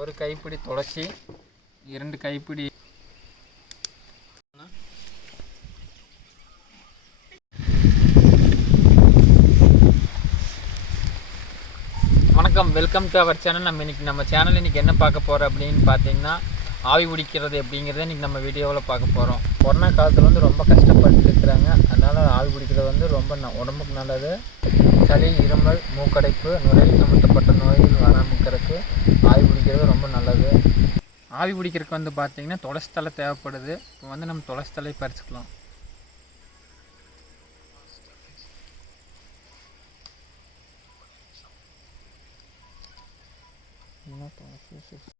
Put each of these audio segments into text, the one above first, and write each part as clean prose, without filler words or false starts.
ஒரு கைப்பிடி துளசி, 2 கைப்பிடி வணக்கம். Welcome to our channel. நம்ம சேனல் இன்றைக்கி என்ன பார்க்க போகிறோம் அப்படின்னு பார்த்தீங்கன்னா, ஆவி பிடிக்கிறது எப்படிங்கிறத இன்றைக்கி நம்ம வீடியோவில் பார்க்க போகிறோம். கொரோனா காலத்தில் வந்து ரொம்ப கஷ்டப்பட்டு இருக்கிறாங்க. அதனால் ஆவி பிடிக்கிறது வந்து ரொம்ப உடம்புக்கு நல்லது. சளி, இருமல், மூக்கடைப்பு, நுரையீரல் சம்மந்தப்பட்ட நோய்கள் வராமல் இருக்கிறதுக்கு ஆவி பிடிக்கிறது ரொம்ப நல்லது. ஆவி பிடிக்கிறதுக்கு வந்து பார்த்திங்கன்னா துளசி தழை தேவைப்படுது. இப்போ வந்து நம்ம துளசி தழை பறிச்சுக்கலாம்.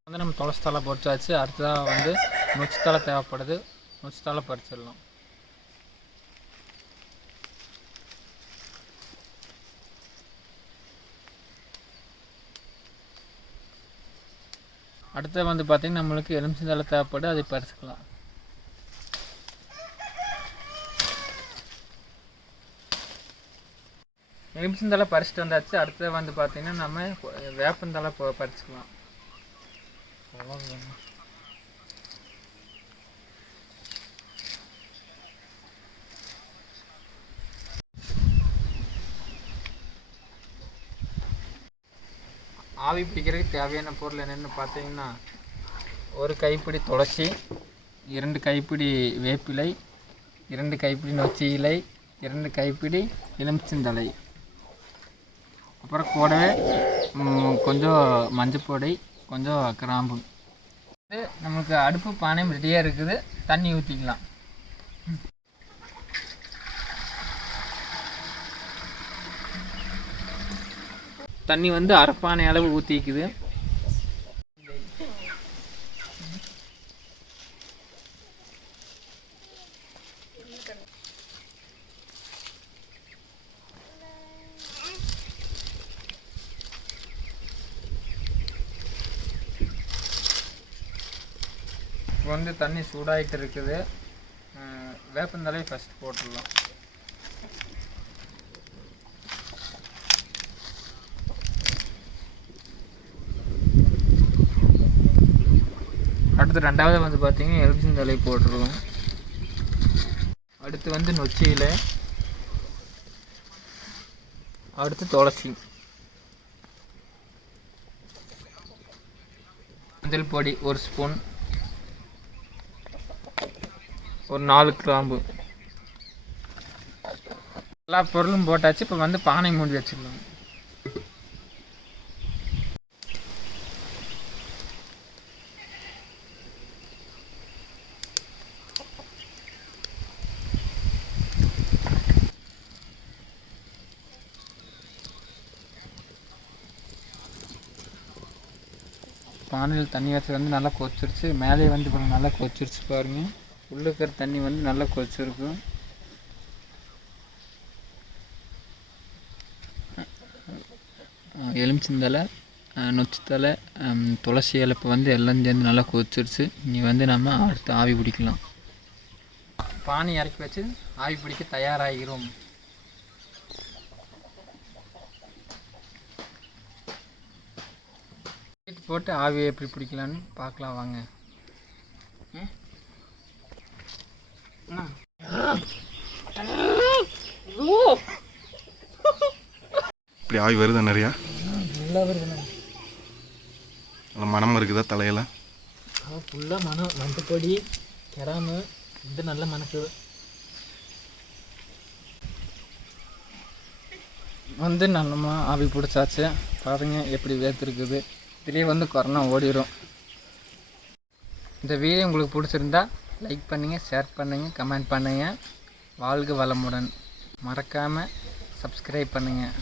வந்து நம்ம துளசி தழை பறிச்சாச்சு. அடுத்ததாக வந்து நொச்சி தழை தேவைப்படுது. நொச்சி தழை பறிச்சிடலாம். அடுத்து வந்து பார்த்திங்கன்னா நம்மளுக்கு எலுமிச்சந்தழை தேவைப்படும், அதை பறிச்சுக்கலாம். எலுமிச்சந்தழை பறிச்சுட்டு வந்தாச்சு. அடுத்து வந்து பார்த்திங்கன்னா நம்ம வேப்பந்தழை பறிச்சுக்கலாம். ஆவி பிடிக்கிறதுக்கு தேவையான பொருள் என்னென்னு பார்த்தீங்கன்னா, ஒரு கைப்பிடி துளசி, 2 கைப்பிடி வேப்பிலை, 2 கைப்பிடி நொச்சி இலை, 2 கைப்பிடி எலுமிச்சந்தழை, அப்புறம் கூடவே கொஞ்சம் மஞ்சப்பொடி, கொஞ்சம் கிராம்பு. நமக்கு அடுப்பு பானையும் ரெடியாக இருக்குது. தண்ணி ஊற்றிக்கலாம். தண்ணி வந்து அரைப்பானை அளவு ஊற்றிக்குது. இப்போ வந்து தண்ணி சூடாகிட்டு இருக்குது. வேப்பந்தழை ஃபஸ்ட் போட்டுடலாம். அடுத்து ரெண்டாவது வந்து பார்த்திங்கன்னா எலுமிச்சந்தழை போட்டுருவோம். அடுத்து வந்து நொச்சி இலை, அடுத்து துளசி, மஞ்சள் பொடி 1 ஸ்பூன், ஒரு 4 கிராம்பு. எல்லா பொருளும் போட்டாச்சு. இப்போ வந்து பானை மூடி வச்சிடலாம். பானையில் தண்ணி வச்சு வந்து நல்லா கொதிச்சிருச்சு. மேலே வந்து இப்போ நல்லா கொதிச்சிருச்சு பாருங்கள். உள்ளே இருக்கிற தண்ணி வந்து நல்லா கொதிச்சிருக்கும். எலுமிச்சந்தழை, நொச்சித்தழை, துளசி இலை இப்போ வந்து எல்லாம் சேர்ந்து நல்லா கொதிச்சிருச்சு. இனி வந்து நம்ம அடுத்து ஆவி பிடிக்கலாம். பானை இறக்கி வச்சு ஆவி பிடிக்க தயாராகிறோம். போட்டு ஆவியை எப்படி பிடிக்கலான்னு பார்க்கலாம் வாங்க. இப்படி ஆவி வருதா? நிறையா நல்லா வருதுண்ணா. நல்லா மனம் இருக்குதா தலையில? ஃபுல்லாக மனம். மஞ்சப்பொடி, கிராமு இது நல்ல மணக்குது. வந்து நல்லமா ஆவி பிடிச்சாச்சு. பாருங்கள் எப்படி வேர்த்துருக்குது. இதுலேயே வந்து கொரோனா ஓடிடும். இந்த வீடியோ உங்களுக்கு பிடிச்சிருந்தா லைக் பண்ணுங்கள், ஷேர் பண்ணுங்கள், கமெண்ட் பண்ணுங்கள். வாழ்க வளமுடன். மறக்காமல் சப்ஸ்கிரைப் பண்ணுங்கள்.